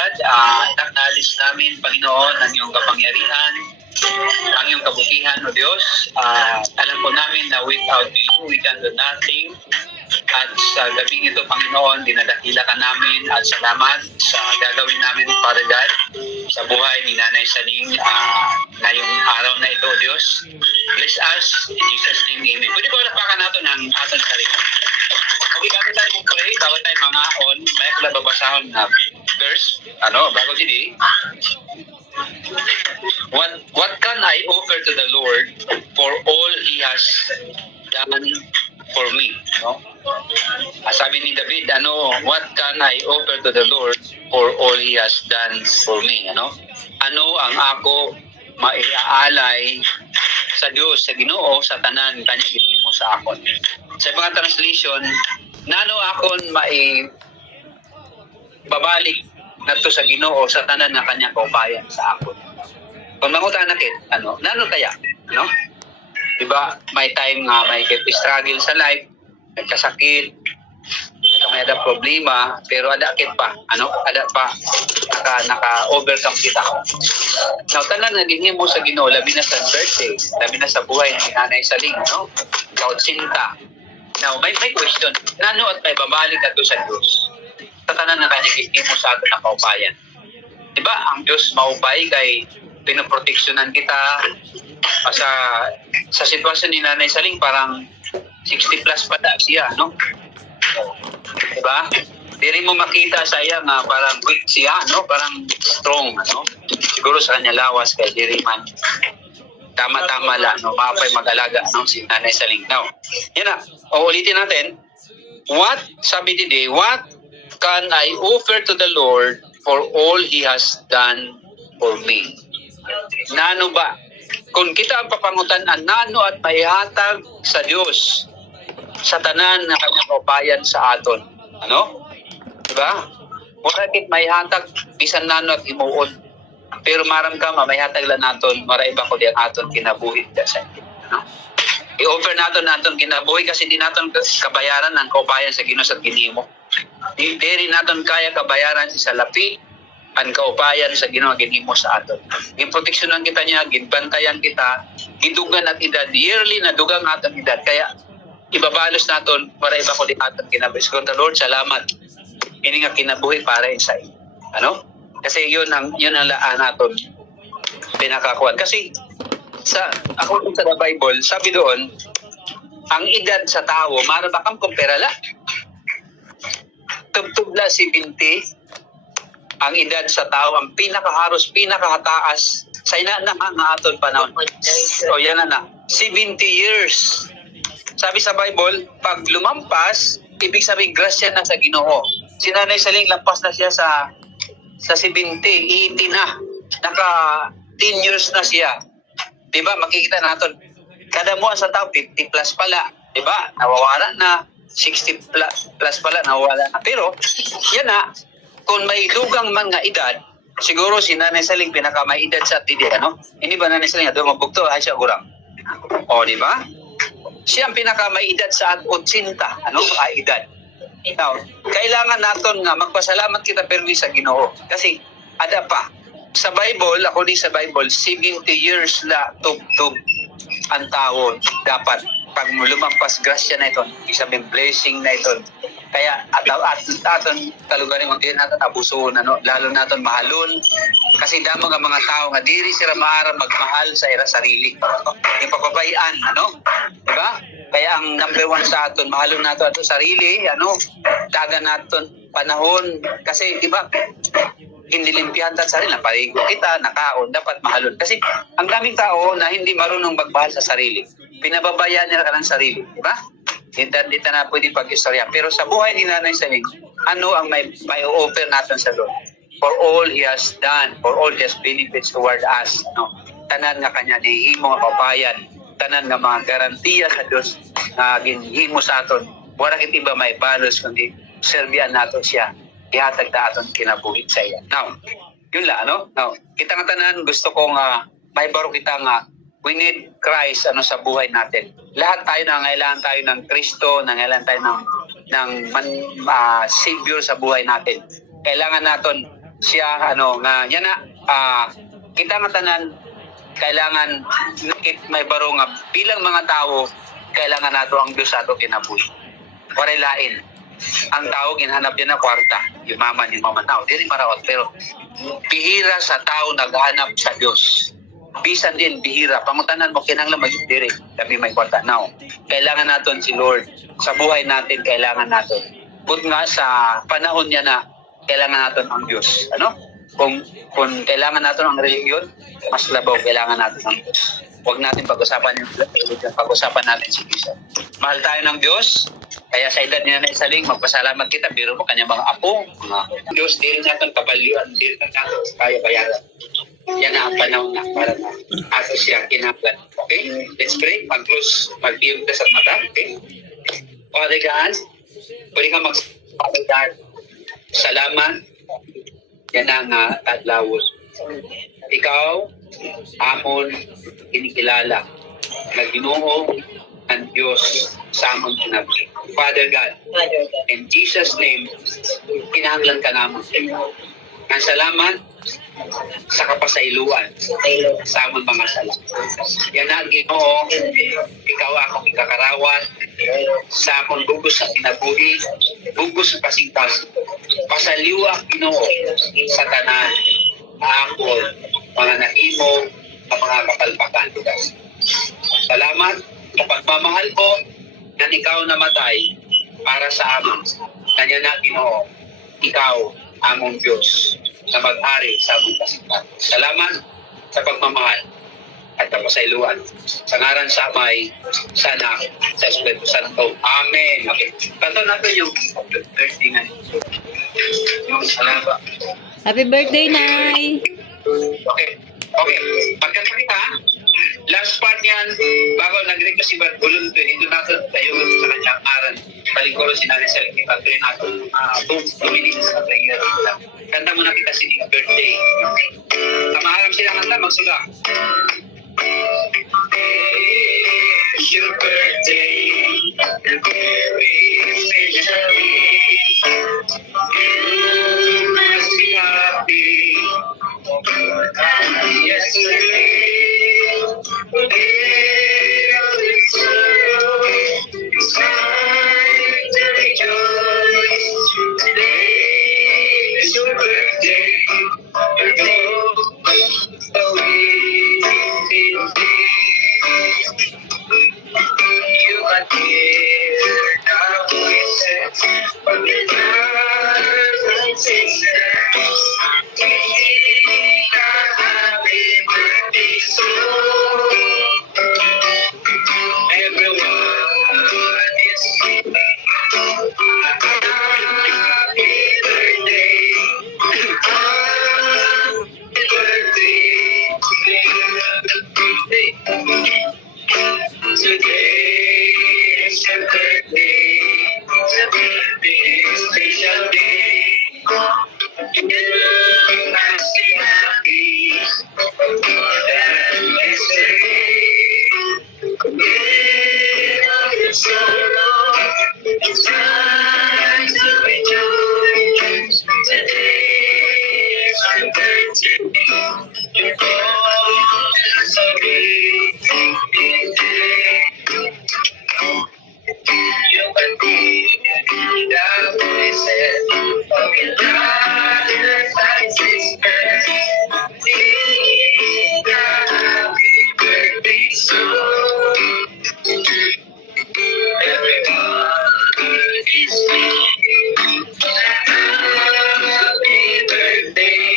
God, acknowledge namin, Panginoon, ang iyong kapangyarihan, ang iyong kabutihan, O Diyos. Alam po namin na without you, we can do nothing. At sa gabing ito, Panginoon, dinadakila ka namin at salamat sa gagawin namin, Father God, sa buhay ni Nanay Saling ngayong araw na ito, Diyos. Bless us, in Jesus' name, amen. Pwede ba lapakan natin ang ating sarili? Okay, bago tayo mag-pray, bago tayo mga-on, may pala babasahon na verse, bago hindi. What can I offer to the Lord for all He has done for me? No? Sabi ni David, what can I offer to the Lord for all He has done for me? Ano ang ako maiaalay sa Diyos, sa Ginoo, sa tanan kanya gihimo sa akon. Sa mga translation, nano akon babalik nadto sa Ginoo sa tanan nga kanya kaupayan sa akon. Kung mangutan nakit, nano kaya? Diba, may time nga may struggle sa life, may kasakit, may ada problema, pero ada kit pa, ada pa naka-overcome kita. Now, tanan na ginhimo sa Ginoo, labi na sa birthday, labi na sa buhay ni Nanay Saling, kautsinta. Now, may question, nano at may babalik ato sa Diyos? Sa tanan na kanya ginhimo sa ato na kaupayan. Diba, ang Diyos maupay kay pinoproteksyonan kita sa sitwasyon ni Nanay Saling, parang 60 plus pa na siya, Diba? Diri mo makita sa iya nga parang weak siya, parang strong, Siguro sa kanya lawas kay diri man. Tama-tama la, mapay mag-alaga, si Nanay Saling. Now, yan na. Ulitin natin. Sabi today, what can I offer to the Lord for all He has done for me? Nano ba? Kung kita ang papangutan-an, nano at maihatag sa Diyos sa tanan na kanyang kaupayan sa aton. Diba? Wala kit maihatag, bisan nano at imuon. Pero maram ka, maihatag lang naton, maraiba ko diyan aton kinabuhi sa inyo. I-offer naton kinabuhi kasi di naton kabayaran ang kaupayan sa Ginoo sa ginhimo. Di rin naton kaya kabayaran sa lapi ang kaupayan sa Ginoo ginhimo sa aton. Ginproteksyonan kita niya, ginbantayan kita, gidugan at edad, yearly na dugang aton edad. Kaya ibabalos naton para iba ko di aton kinabuhi. The Lord, salamat. Ini nga kinabuhi para sa iyo. Kasi yun ang laan naton pinakakuan. Kasi ako sa Bible, sabi doon, ang edad sa tao, marabakang kumperala. Tugtugla 70, ang edad sa tao, ang pinakaharos, pinakahataas, sa ina na nga aton panahon. O yan na. 70 years. Sabi sa Bible, pag lumampas, ibig sabihin, grasya na sa Ginoo. Si Nanay Saling, lampas na siya sa 70, 80 na. Naka 10 years na siya. Diba, makikita natin, kada mo sa tao, 50 plus pala. Diba, nawawala na. 60 plus pala, nawawala na. Pero, yan na, kung may lugang man nga edad, siguro si Nanay Saling pinaka may edad sa tidi, Hindi ba Nanay Saling, mabugto, ay siya gurang. O, diba? Siya ang pinaka may edad sa 80, edad. Now, kailangan natin nga magpasalamat kita permi sa Ginoo. Kasi, ada pa. Sa Bible, ako din sa Bible, 70 years la tugtog ang tao dapat pag lumampas grasya na ito, isabing blessing na ito. Kaya aton kalugarin mo din natin abusuon, lalo natin mahalon. Kasi damo nga mga tao nga diri sila maara magmahal sa ira sarili. Yung papabayaan, diba? Kaya ang number 1 sa aton, mahalon nato ato sarili, dagan naton panahon. Kasi, diba, hindi limpihan sa sarili, naparigo kita, nakaon, dapat mahalon. Kasi ang daming tao na hindi marunong magmahal sa sarili, pinababayaan nila ka ng sarili, diba? Hindi na pwede pag-istorya. Pero sa buhay ni Nanay Saling, ano ang may offer natin sa Lord? For all He has done, for all He has benefits toward us. Tanan nga kanya, dihimo nga kapayan, tanan nga mga garantiya sa Diyos na ginhimo sa aton. Wala kit iba may balos, kundi serbihan natin siya. Ihatag na aton kinabuhi sa iya. Now, yun lang, Now, kita nga tanan, gusto kong may baro kita nga, we need Christ sa buhay natin. Lahat tayo nangailangan tayo ng Kristo, nangailangan tayo ng Savior sa buhay natin. Kailangan natin siya nga yan na kita nga tanan kailangan may baro nga bilang mga tao kailangan nato ang Dios ato kinabuhi. Waray lain. Ang tao ginhanap niya na kwarta, yumaman tao, dili maraot pero bihira sa tao naghanap sa Dios. Bisan din bihira pangutanan mo kinahanglan magdiri kami may kwarta now. Kailangan naton si Lord sa buhay natin, kailangan naton. But nga sa panahon niya na kailangan natin ang Diyos. Kung kailangan natin ang religion, mas labaw kailangan natin ang Diyos. Huwag natin pag-usapan yung religion, pag-usapan natin si Diyos. Mahal tayo ng Diyos, kaya sa edad niya na isaling, magpasalamat kita, biro mo kanya mga apo, mga Diyos, dahil natin kabaliwan, dahil natin kaya bayaran. Yan ang panahon na para na ato siya kinahanglan. Okay? Let's pray. Mag-tiyog ka sa mata. Okay? Father God, pwede ka mag-Father God. Salamat. Yan ang adlawon. Ikaw, amon, kinikilala. Nagdinuo ang Diyos sa amon kinabi. Father God, in Jesus' name, kinahanglan ka naman. Ang salamat sa kapasailuan sa amon mga sala. Yan na, Ginoo, ikaw akong ikakarawan sa akong bugos sa kinabuhi, bugos sa kasingkas. Pasaliwa, Ginoo, sa tanan, ako, mga nahimo, mga kapalpakan. Salamat sa pagmamahal ko na ikaw namatay para sa amin. Kanya na, Ginoo, ikaw, among Diyos, na mag-ari sa among kasingkas. Salamat sa pagmamahal at kapasailuan. Sa ngaran sa Amay, sa Anak, sa Espiritu Santo. Amen. Okay. Kanto natin yung birthday nga. Yung salamat. Happy birthday, Nay! Okay. Pagkanta kita, last part niyan, bago nag-request si Bart Bulun, dito natin tayo sa kanyang aral. Palingkoro si Nanay Salik, ipatuloy natin 2 minutes sa prayer. Kanta muna kita si birthday. Kamaharam silang kanta, magsula. It's your birthday, a very special day. You must be happy. Yesterday, the day of the sorrow, it's time to rejoice. Today is your birthday, your day, so easy to be. You are here, our voices, from the brothers and sisters. Sing a happy birthday song. Everyone is singing a happy birthday. Happy birthday. Today is your birthday. It's a birthday special day. You must be happy more than yesterday. Forget all your sorrow. It's time to rejoice. Today is your birthday. You're born so big. You can be the voices of your brothers and sisters. Sing a happy birthday song. Everyone is singing a happy birthday.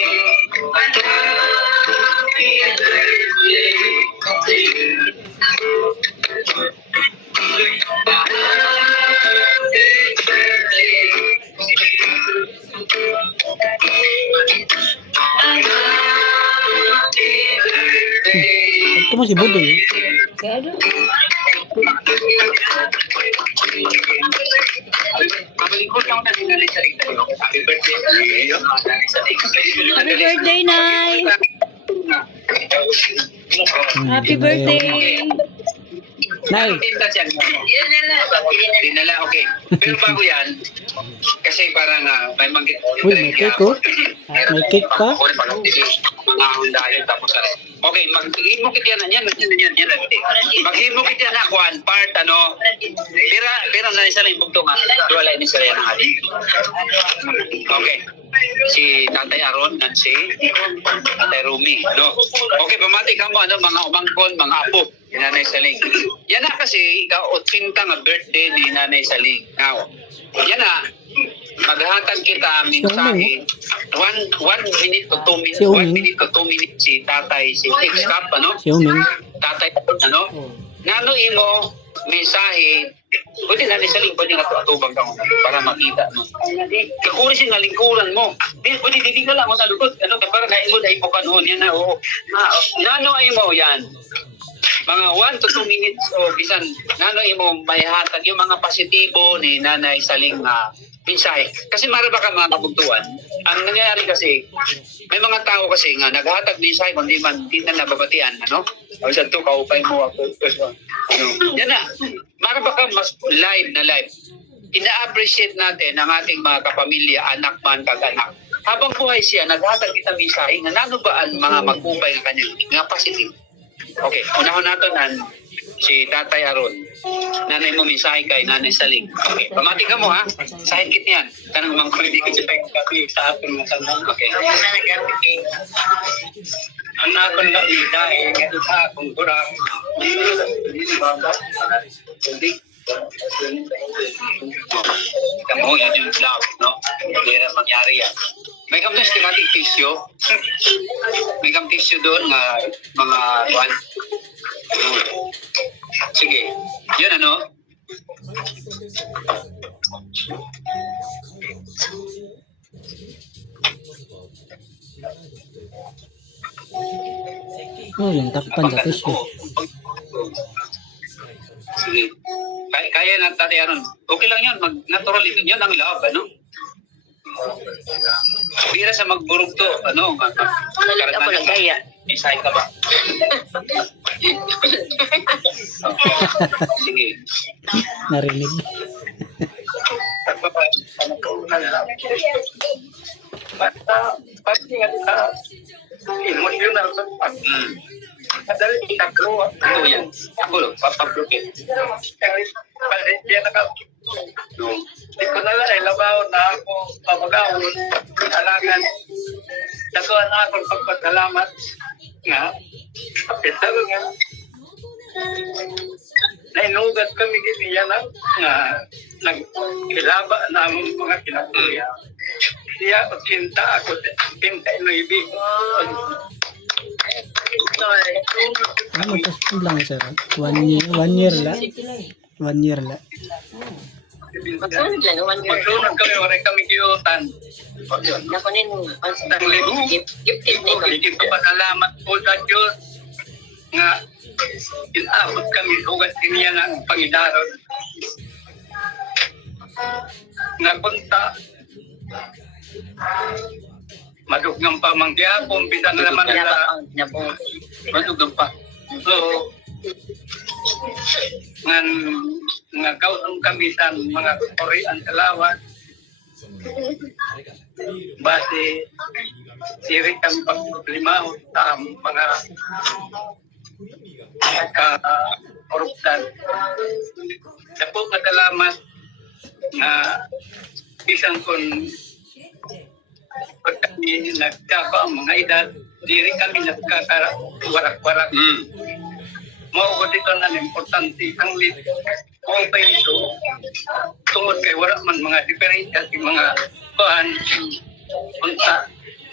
A happy birthday to you. Ito mo si Budoy. Kaya ano? Happy birthday. Happy birthday, Nay! Happy birthday! Nay. Anong tinta siya? Dinala, okay. Pero bago yan, kasi parang may Uy, may cake oh. May cake pa. Mga hundayan tapos okay, maghimukit yan. Maghimukit yan ako an part ano. Pero na isa lang bugtong ha. Wala ni sila yan ang hali. Okay. Si Tatay Aron and si Tatay Rumi, no. Okay, pamati ka mo ano mga umangkon, mga apo ni Nanay Saling. Yan na kasi ikaw 80 nga birthday ni Nanay Saling. Now, yan na maghatag kita mensahe 1 minute to 2 minutes, Si 1 Uming. minute to 2 minutes si Tatay si X-Cap ano? Si Uming. Tatay ano? Nano imo mensahe pwede na Saling, pwede nga atubang ka mo para makita mo. Kakuri siya nga lingkuran mo. Pwede hindi ka lang mo sa lukot. Ano, para naimod ay ipokanon. Yan na, oo. Nano ay mo yan. Mga 1 to 2 minutes o bisan nano imo may hatag yung mga positibo ni Nanay Saling na mensahe. Kasi maraba ka mga kabugtuan. Ang nangyayari kasi, may mga tao kasi nga naghatag mensahe kung di na nababatian, ano? O sa to, kaupay mo ako. Ano? Yan na. Maraba ka mas live na live. Ina-appreciate natin ang ating mga kapamilya, anak man, kag-anak. Habang buhay siya, naghatag kita mensahe nga nano ba ang mga magubay ng kanyang nga positive. Okay, unahon natin ang si Tatay Aron. Nanay mo mensahe kay Nanay Saling. Okay, pamati ka mo ha. Sa higit niyan. Tanang mga pwede ka siya kapi sa ating mga sandang. Okay. Anak ko na mensahe ngayon sa akong kurang. Kamu yun yung love, no? Hindi na mangyari yan. May kamtis ka nating tissue. May kamtis doon nga mga kuhan. Sige. Yun ano? Oh, yung takpan sa tissue. Sige. Kaya na Tatay Aron. Okay lang yan. Natural yun. Yan ang love, ano? Bira sa magburog to, ano? Ako nagaya. Isay ka ba? Sige. Narinig. Emotional sa pag kadali takro ano yan ako lo papabloke palengke na ka di ko na lang labaw na ako papagawon alangan datuan na ako pagpasalamat nga ito nga nainugat kami giniyan nga nagkilaba namin mga kinabuya siya o cinta ako cinta inibig Ano tas lang sir? 1 year la. 1 year la. magsunod kami wala kami kiyutan ang libo hindi pa pasalamat po sa Diyos nga inabot kami ugat niya ng Panginoon nga kunta madugang pa mangyapon bisan naman sa madugang pa so nga kausong kami sa mga Korean kalawat base siri kami pagproblema sa mga korupsan sa po kadalamat na isang kon pag kami nagkaba ang mga edad, diri kami nagkakawarak-warak. Maugot ito na importante ang lit. Kung pa ito, tungod kay wala man mga diferensya sa mga kuhan, punta,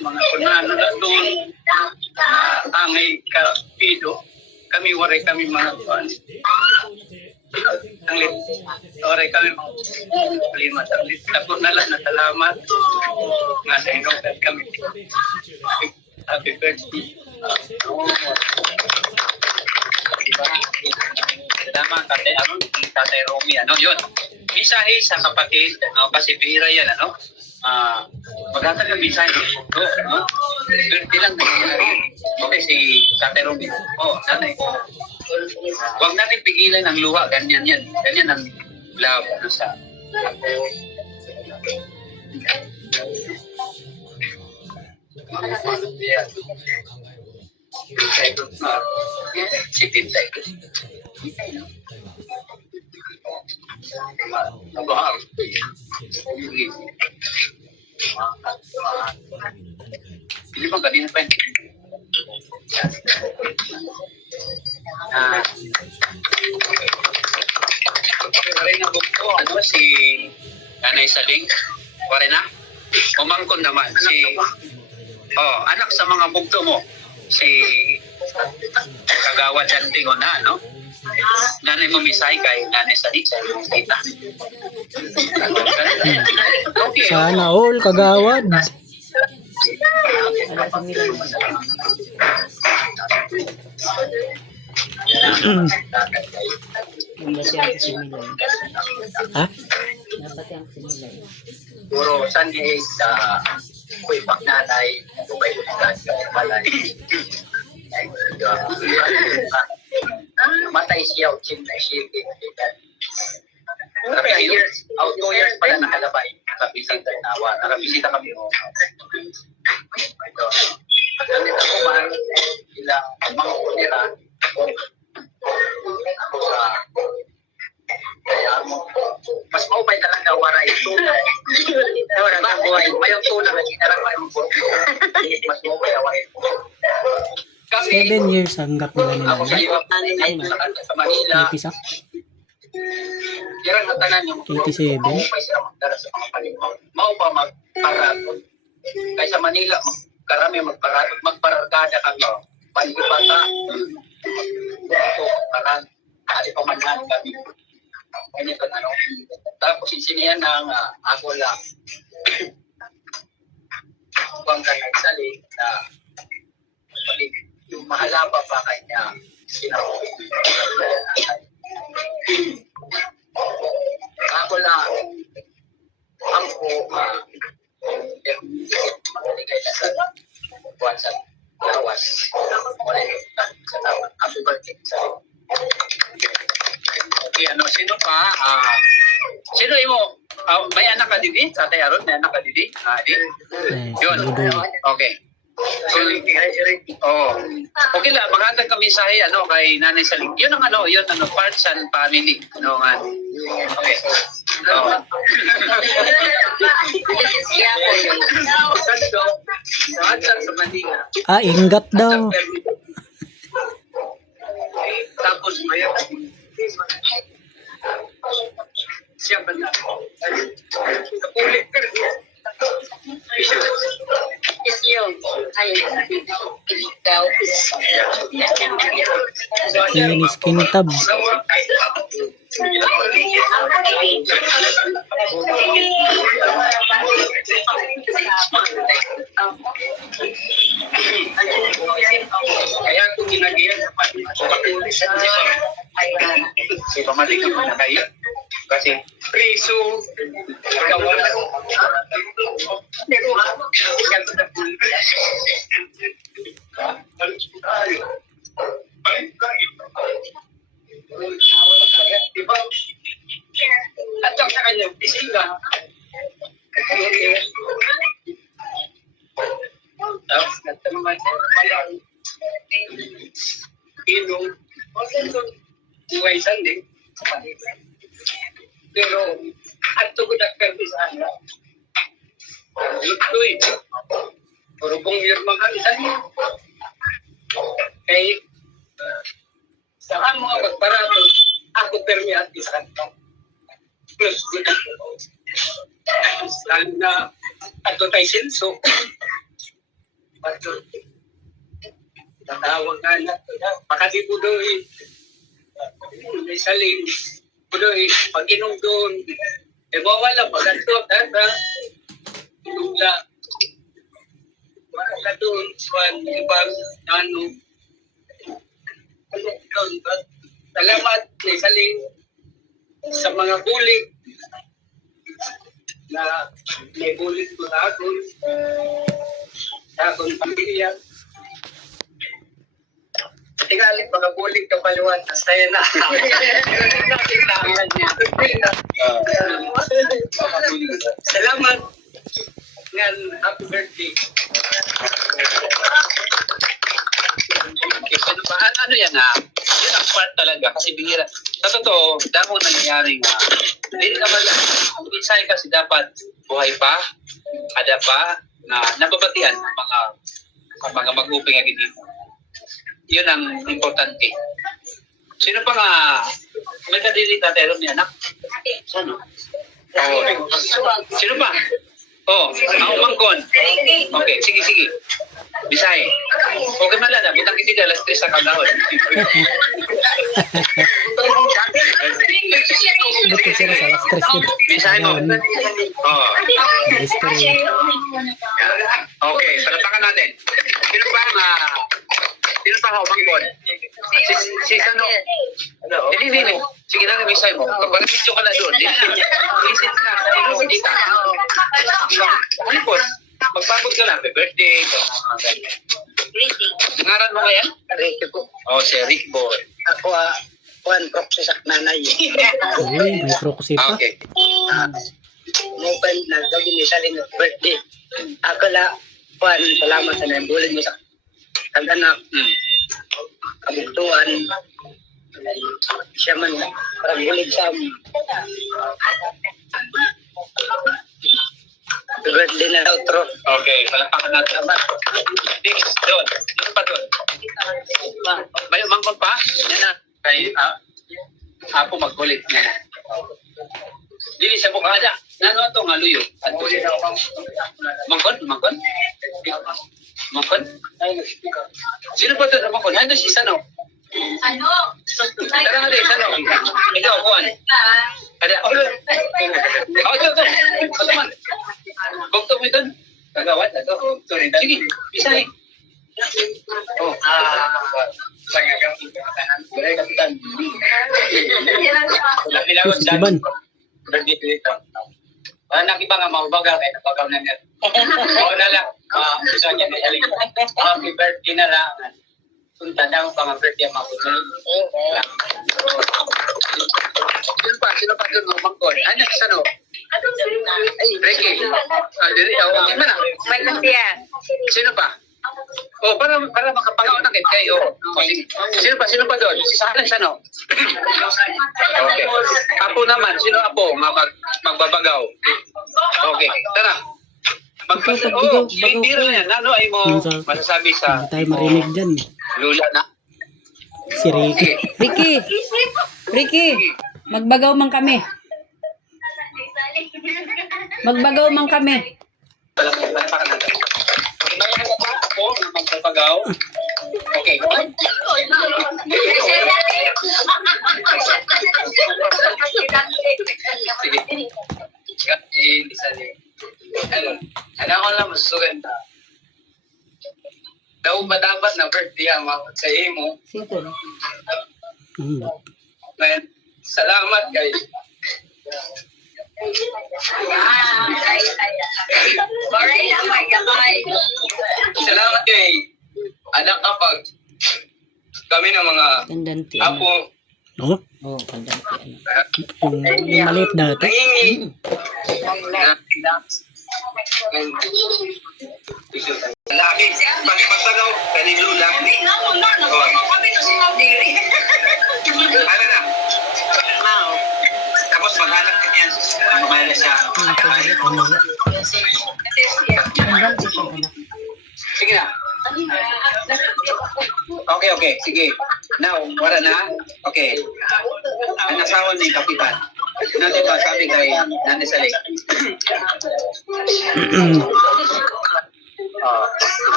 mga kunano na doon, angay kapido, kami waray kami mga kuhan. Ang lit. Waray kami mga lima. Ang lit. Tapos na lang na salamat. Nga sa inugat kami. Happy birthday. Salamat Tatay Aron, Tatay Romy, ano yun. Mensahe sa kapatid, ano, kasi bihira yan, ano. Maghatag ang mensahe ng puto, ano. Birthday lang. Okay, si Tatay Romy. Oh, nanay ko. Huwag natin pigilan ang luha. Ganyan yan. Ganyan ang love. Ano sa... Si Tintay. Hindi ba kanina pa yun? Pare na bugto, ano, si Nanay Saling. Pare na? Umangkon naman. Anak sa mga bugto mo. Si Kagawa Dantingo na, no? Nanay mo misay kay Nanay Saling sa kita. Okay. Sana all kagawad. Wala sa Milan. Nabati ang si Milan. Ha? Nabati ang si Milan. Puro Sunday sa kuy pagnanay, kubay ulitan sa malay. Matay siya, na siya. 2 years pala nakalabay. Nakabisita nawa. Nakabisita kami. Nandito ko man ilang mga unira. Kaya mas maupay talaga waray tunay. Waray na buhay. Mayong tunay na ginarang mayong buhay. Mas maupay waray. 7 years hanggat nila Ako sa nila. iyo, sa Manila. Ipisa? Yarang natanan yung 87. maupay sila magdala sa mga palimang. Maupa magparaton. Kaya sa Manila, karami magpararkada kami. Palibata. Ito, parang kasi pamanahan kami. Ganito na, no? Tapos insinihan ng ako lang. Huwag ka nagsaling na yung mahalapa pa kanya sinabi. Ako lang ako maligay na sa buwan sa lawas. Muli sa lawas. Ako birthday sa okay, ano, sino pa? Sino mo? May anak ka didi? Sa tayo Aron, may anak ka didi? Di? Yun. Okay. Okay lang, magandang kami sa kay Nanay Saling. Yun ang parts and family. Okay. Sa Manila. Ingat daw. Tapos maya siya ba na? Kapulit ka rin. Is yun. Ayun. Ikaw. Kinis kintab. Kaya kung ginagayan sa patuloy sa si pamalik naman na kayo. Kasi preso, kawan. Pero diba? At sa kanya, isinga. Tapos, nagtanungan ko, palang inom, buhay sandi. Pero, ato ko nagkarbi sa ano. Lutoy. Puro pong yurmang kalisan mo. Kaya, saan mga magparato, ako permi at isa kanto. Plus, lalo na ato tayo senso. Pato, tatawag nga na ito na. Makati po doon, may saling, po doon, pag-inom doon, mawala, pag-ato, tula, wala doon, ibang, salamat, may saling, sa mga bulik, na may bulik ko na ako, sa akong pamilya. tingali pagabulig ka paluwan. Saya na. Salamat. Ngan, happy birthday. Okay, ano yan yun ang part talaga kasi bihira. Sa totoo, damo nangyayari nga. Hindi naman, minsan kasi dapat buhay pa, ada pa, na nababatian ang mga mag-uping agad dito. Yun ang importante. Sino pa nga, may kadilita tayo ni anak? Sino? Oh, sino pa? Oh, ang umangkon. Okay, sige. Bisay. Okay malala, bitang kitiga, alas 3 sa kagahon. Buti sila sa stress ko. Bisay mo. Oh. History. Okay, palatakan natin. Sino pa ang umangkon? Si Sano. Hindi. Sige na, bisay mo. Kapag video ka na doon, hindi na. Visit na. Hindi ka. Ano po? Magpabot ka lang. Happy birthday. Nangaran mo kaya? Ricky po. Oh, si Rick Boy. Ako, Juan Proxy sa nanay. Uy, may proxy pa. Okay. Mobile na gawin niya sa lingkod birthday. Ako la, Juan, salamat sa naibulig mo sa kag-anak. Kabugtuan. Siya man, parang bulig sa happy birthday na outro. Okay, palakpakan natin. Next, doon. Sino pa doon? May umangkon pa? Yan na. Kay, Apo magkulit. Dili sa bukada. Nano ito nga luyo? Mangkon? Mangkon? Sino pa doon? Mangkon? Ano si Sano? Tara nga din, Sano. Ikaw, Juan. Ada. Ito. Ito man. Bukto mo ito. Kagawad. Sige, isa eh. Oh. Boleh kapitan. Tapos Iban. Birthday dito. Nakita nga maubagal kaya napagaw na niya. Oo na lang. Gusto niya na haling. Happy birthday na lang. Punta na ang pang birthday ang mabuhay. Sino pa doon umangkon? Ano si Sano? Ricky. Dili. Okay man May kasi Sino pa? Oh, para makapangaon na kayo. Sino pa doon? Si Sano. Okay. Apo naman, sino apo? Magbabagaw. Okay, tara. Biro yan. Ano ay mo masasabi sa Hindi tayo marinig dyan. lula na? Si Ricky. Ricky, magbagaw man kami. Palakpakan natin. May ako na magbabagaw. Okay. Ano ko lang masugan na. Daw ba dapat na birthday ang mga sa imo? Salamat kay salamat kay anak kapag kami ng mga Kandante. apo Oh, Oh, kandante. yung maliit dati. nangingi Laki, pagpasagaw, kaning lula. Ano na? Tapos maghanap ka niyan. Kumala siya. Kandante siya anak. Sige na. Okay. Sige. Now, wala na. Okay. Ang asawa ni Kapitan. Natin ba sabi kay Nani Salik?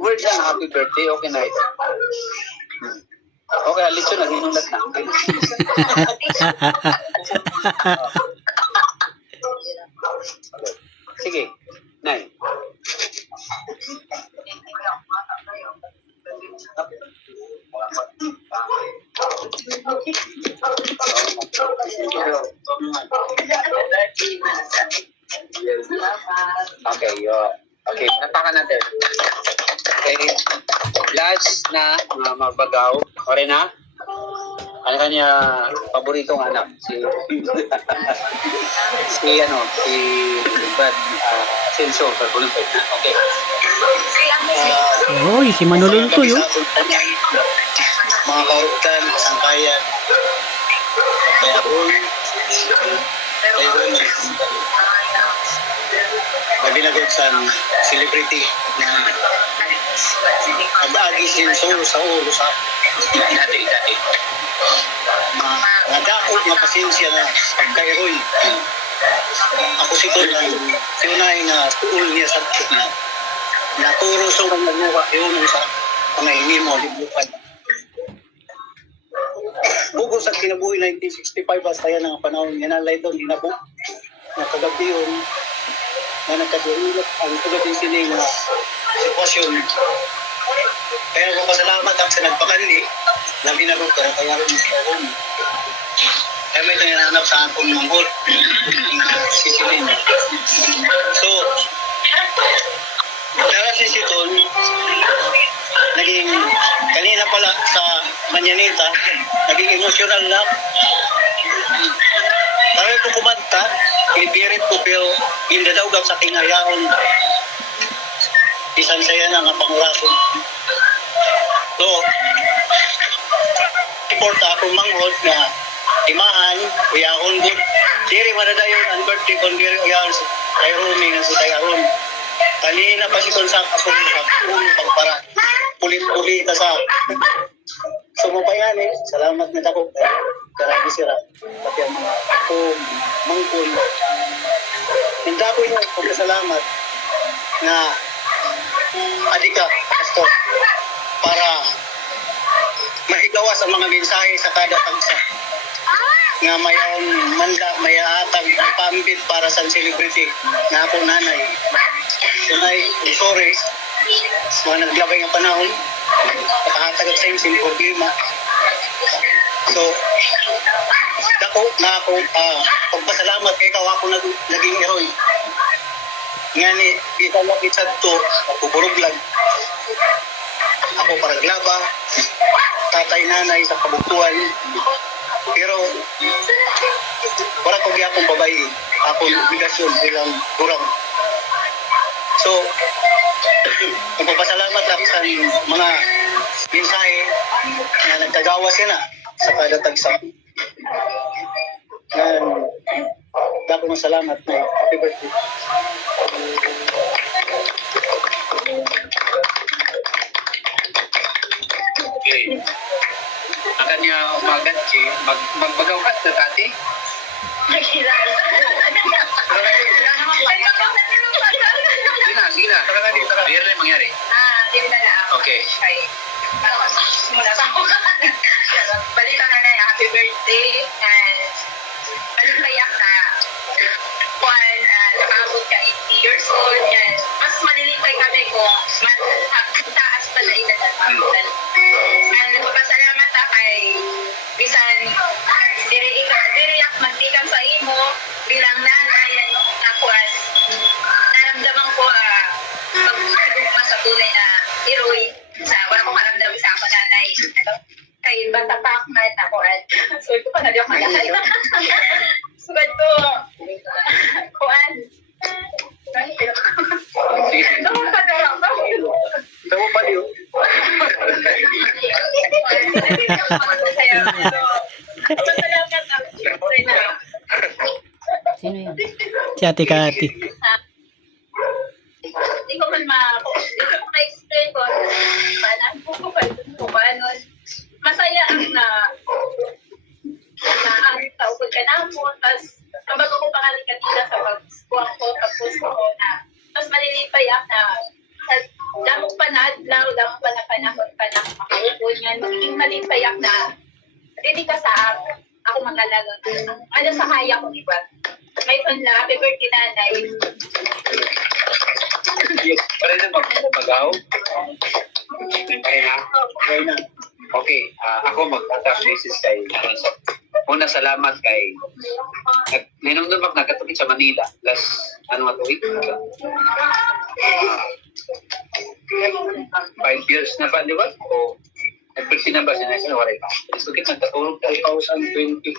Word lang happy birthday. Okay na ito. Okay, alis yun. Naginulat na. Sige. Nay. Okay, okay. Napakan natin. Okay. last na mabagaw. Okay na? Ano kanya paboritong anak? Si Brad Asensio sa Bulumpet. Okay. Oy, si Manolo to yun. Mga kaurutan, kasangkayan, kaya nabinagagsan celebrity na nag-agi sinsolo sa ulo sa Dati. nadaot na pasensya na pagkairoy. Ako si Tol ang sinunay na tuol niya sa na naturo sa mga nagmuha yun sa pangahingin mo libukan. Bugos at kinabuhi 1965 basta yan ang panahon yan alay doon dinabuk na kagabi yun na nagkadulot ang kagabi sining na sitwasyon. Kaya kung pasalamat ang sa nagpakali na binabuk ka kaya rin yung kaya may nanganap sa akong manghol sisilin. So dahil si Siton naging kanina pala sa Manyanita naging emotional na tayo ko kumanta ibirit ko pero indadawgam sa tingayaon isang saya na nga pangurason. So report akong manghod na timahan uyahon good diri manadayon ang birthday kon diri uyahon sa kay Rumi nga si Tayaron kanina pa si Ton sa akong pagpara pulit-pulit sa sumupayan salamat na tako karami sira pati ang mga ako mangkul hindi ko yung pagkasalamat na adika pastor para mahigawa sa mga mensahe sa kada tagsa nga mayaon manda mayahatag pambit para sa celebrity na ako nanay sunay sorry mga naglabay ng panahon nakahatag sa imong problema so dako na ako pagpasalamat kay ikaw ako naging heroy nga ni kita mo kitad to ako buruglag ako paraglaba tatay nanay sa kabutuan pero wala ko gyapon babae akong obligasyon bilang kurang so nagpapasalamat ako sa mga mensahe na nagkagawa sila sa kada tagsa dako ng salamat na happy birthday. Okay. Ang kanya umagat si magbagaw ka sa dati. Sige na. Biar lang mangyari. Okay. Balita na na happy birthday and malipayak na Juan, nakaabot ka 80 years old yan. Mas malilipay kami kung taas pa na edad at mabutan. And nagpapasalamat na kay bisan diriyak magtikang sa imo bilang nanay na kuwas. Naramdaman ko pagkagugma sa tunay na heroy sa wala kong maramdam sa ako nanay. Kay bata pa ako na kuwan. So ito pa na di ako malakay. Sugad ko. Kuwan. Ito pa darang ba? Tawo pa diyo. Masalamat ako. Siyempre na. Sino yun? Si Ate Kati. Hindi ko man ma-explain ko paano masaya ang na ang taupod ka na mo tapos kambago ko pangalan kanina sa pag-buwang ko tapos ko na mas malilipay ang na damok pa na panahon pa na makaupon yan magiging malipay ang na hindi ka sa ako magalagang ano sa kaya ko diba ngayon na happy birthday nanay. Pare na magbagaw. Pare na. Okay, ako mag-attack basis kay una salamat kay ninumdum ako nagkatubig sa Manila last ano nga tuwing 5 years na ba, di ba? O nag-birthday na ba siya na waray pa? So, kita nagtatulog 2020.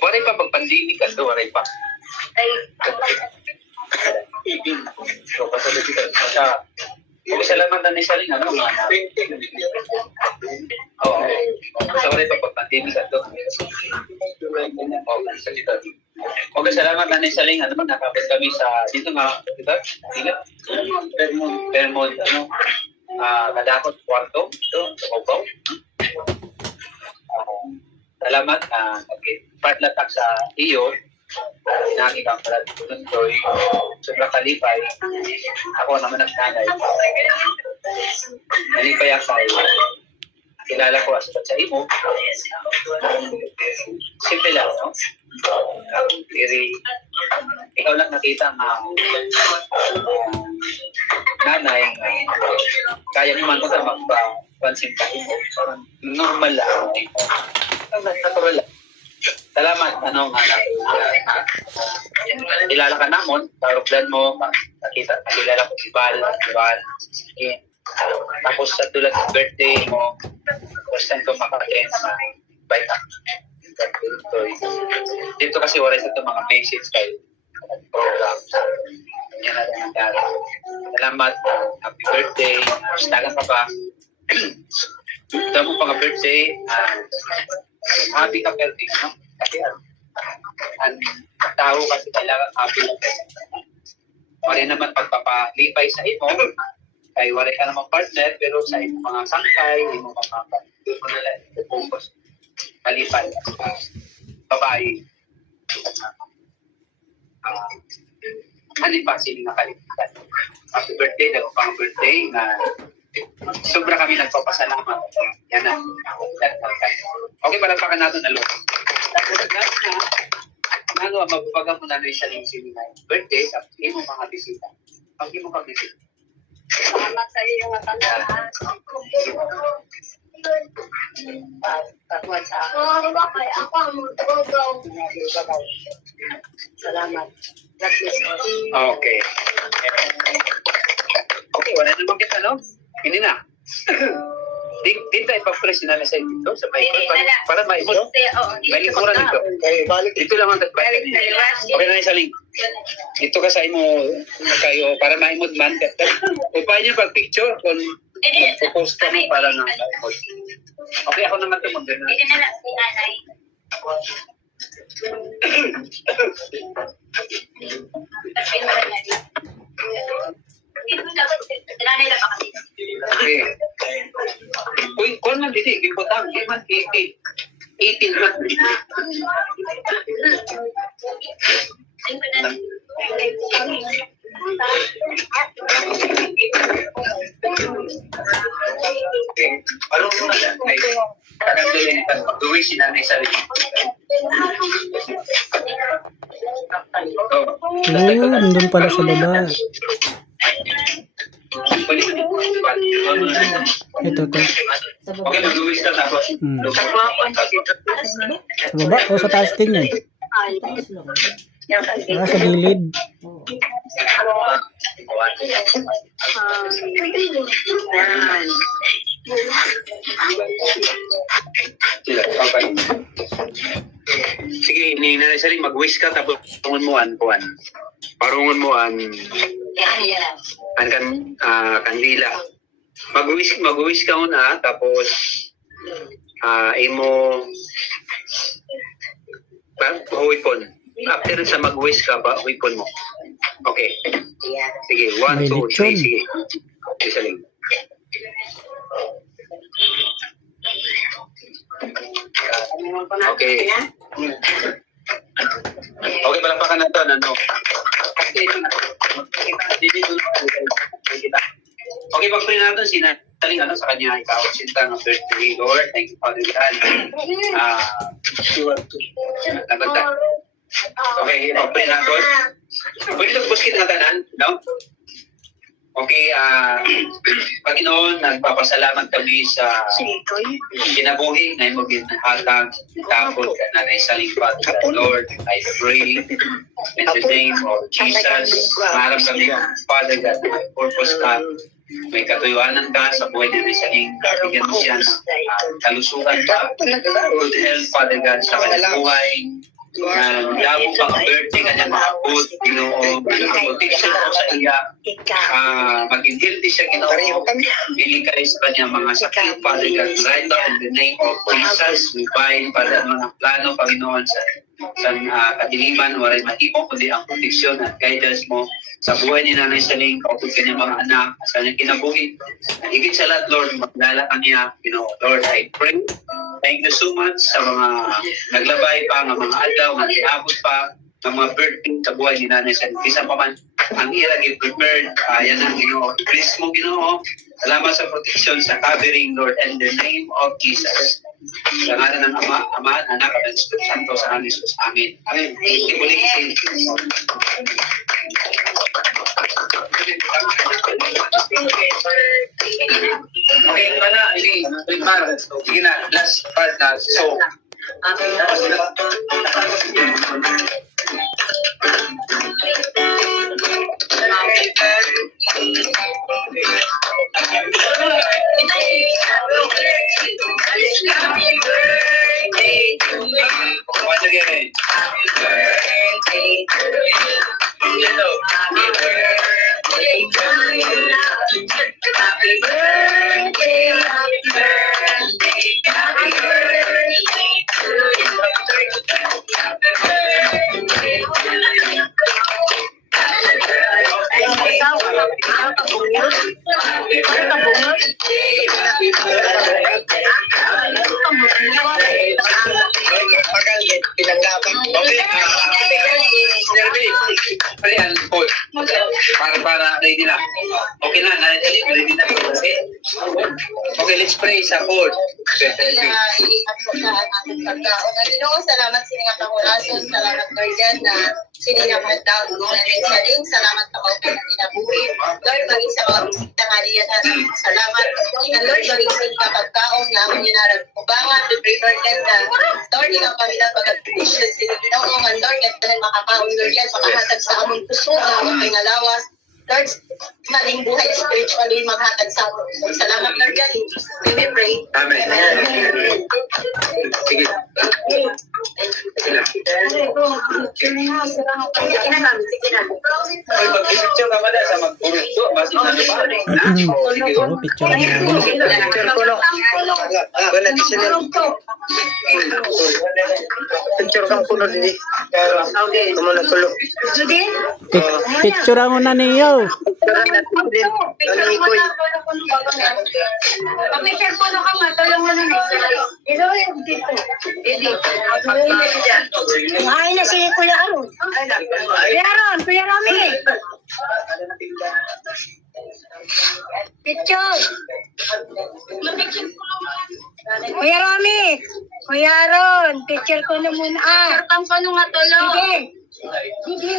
Waray pa pag-pandemic kasi waray pa. So, kasunod dito. Kung salamat na ni Saling, ano? Oo. So, waray pa pag-pandemic kasi. Oo, sa dito. Okay, salamat na ni Saling. Ano ba, nakapit kami sa, dito nga, dito? Vermont, ano? Kadakot, kwarto, ito, sa Cubao. Salamat na partlatak sa iyo. Nakikita ko pala dito ng Joy. Sobrang kalipay. Ako naman ang nanay. Nalipay ako sa kilala ko as sa imo. Simple lang, no? Ikaw lang nakita na nanay, kaya naman ko na magpapansin ka. Normal lang. Natural lang. Salamat, kilala ka namon, taruglan mo, kilala ko si Val. Okay. Tapos sa tulad ng birthday mo, first time ko maka-attend sa Baita. Dito kasi wala sa itong mga message kayo program. Yan na lang ang salamat, happy birthday, gustagan ka ba? Ito mo pang birthday, happy ka birthday, no? Kasi ang tao kasi kailangan happy na birthday. Wala naman pagpapalipay sa imo, ay wala ka namang partner, pero sa imo mga sangkay, imo mga focus, kalipay, babae. Halipasin na kalipitan. Happy birthday, daw pang birthday na sobra kami nagpapasalamat. Yan na. Okay, palagpakan natin na loob. Tapos na, mababaga mo na yung Saling birthday, tapos imo mga bisita. Pag imo kang bisita. Salamat sa iyo mga tanan. Pagkuhan sa ako. Bakit ako ang magdogaw. Salamat. God bless you. Okay. Okay, wala naman kita, no? Hindi na. Dito ipag-press na sa dito sa bike para maimod. May likuran dito. Dito lang ang bike. Okay na yung Saling. Dito ka sa imo kayo para maimod man. Upay niyo pag-picture kung post ka mo para na maimod. Okay, ako naman ito mag-gana. Hindi na lang si nanay. Nanay lang kasi. Okay. Kung man dito, ipotang, man 18 man. Okay. Ano mo na yan? Ay, kakandulin ito. Mag-uwi si Nanay Saling. Nandun pala sa baba. Ito. Okay, mag-uwi ka tapos. Sa baba o sa taas tingin? Sa gilid. Oo. Sige, ni Nanay Saling, mag-wish ka tapos tungon mo an. Parungon mo an kandila. Mag-wish ka una tapos imo huipon. After sa mag-wish ka ba, huipon mo. Okay. Sige, 1, 2, 3, sige. Okay, Saling. Okay. Okay, palakpakan na ito. Okay, pag-pray natin si Saling sa kanya ikaw. Sinta ng birthday, Lord. Thank you, Father God. Naganda. Okay, pag-pray natin. Pwede nagbuskit na tanan, no? Okay, Panginoon, nagpapasalamat kami sa kinabuhi na mo ginhatag tapos ka na Saling Father Lord. I pray in the name of Jesus. Maharap kami, Father God, purpose ka may katuyuanan ka sa buhay ni Rizalin. Bigyan mo siya ng kalusugan pa, good health, Father God, sa kanyang buhay. Labo pa ang birthday kanya maabot, Ginoo, protection mo sa iya. Maging healthy siya, Ginoo. Pili kayo sa kanya mga sakit, Father God, right now in the name of Jesus, we bind, Father, ang mga plano, Panginoon, sa kadiliman, waray mahigop, kundi ang proteksyon at guidance mo sa buhay ni Nanay Saling, kaupod kanyang mga anak, sa kanyang kinabuhi. Higit sa lahat, Lord, maglala ka niya, Lord, I pray. Thank you so much sa mga naglabay pa, ng mga adlaw, mga kinabot pa, ng mga birthday sa buhay ni Nanay Saling. Kisa pa man, ang ira get prepared, yan ang Ginoo. Please mo, Ginoo. Salamat sa protection, sa covering, Lord, in the name of Jesus. Sa ngalan ng Ama, Anak, at Espiritu Santo, sa ngalan ni Jesus. Amen. Amen. Okay, pala, sige na, last part na. So, once again, para ready na. Okay na, ready na. Okay? Okay, let's pray sa Lord. Ginoo, salamat sa inyong pangurason, salamat Lord God na sininang handa mo na rin sa rin, salamat ako po na kinabuhi. Lord, maging sa mga bisita nga diyan na salamat. And Lord, maging sa inyong pagkaon na ako niya na ubangan, to pray Lord God na Lord, yung pamilya pag-appreciate sila Ginoo, and Lord, God na makakaon Lord God, makahatag sa among puso, ang pangalawas. Lord, maling buhay spiritually maghatag sa amin. Salamat Lord God. In Jesus' name we pray. Amen. Sige. Ay, mag-picture ka ba na sa mag-purto? Mas Oo, picture na namin. Picture ko no. Picture kang puno din. Kumuna tulo. Picture mo na niyo. Pag-picture po na ka, matulong mo na ito yung dito. Ay na si Kuya Aron. Kuya Rami. Picture. Kuya Rami. Kuya Aron, picture ko na muna. Picture kang ko nung atulong. Sige.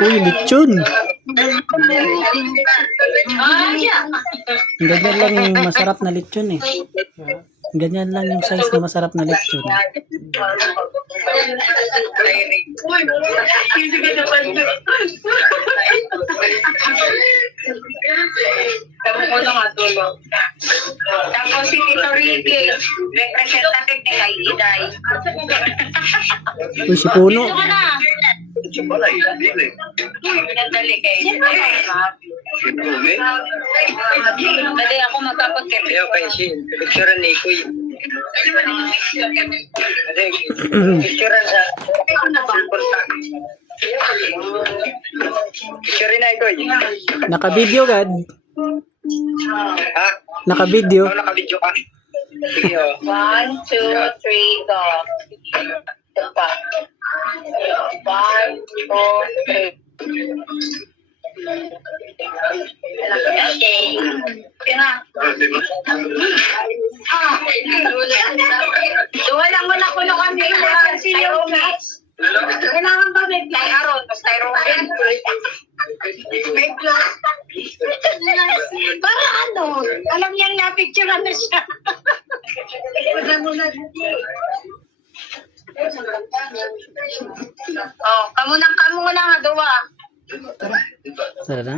Uy, lechon. Ganyan lang yung masarap na lechon eh. Ganyan lang yung size na masarap na lechon. Tapos si Tito Ricky, representative ni kay Iday. Uy, si Puno. Nadali kay Iday. Dali ako magkapag-kip. Ayaw kay Shin. Picture ni Kuy. Picture sa picture na Kuy. Naka-video gad. Ha? Naka-video. Ako naka-video ka. Sige oh. 1, 2, 3, go. Ito pa. 1, 2, 3. Okay. Kaya wala mo na kuno kami kasi yung kailangan ba may fly aron basta styrofoam may glass para ano alam niyang na-picture na siya wala mo na Oh, kamu na nga duwa. Tara na.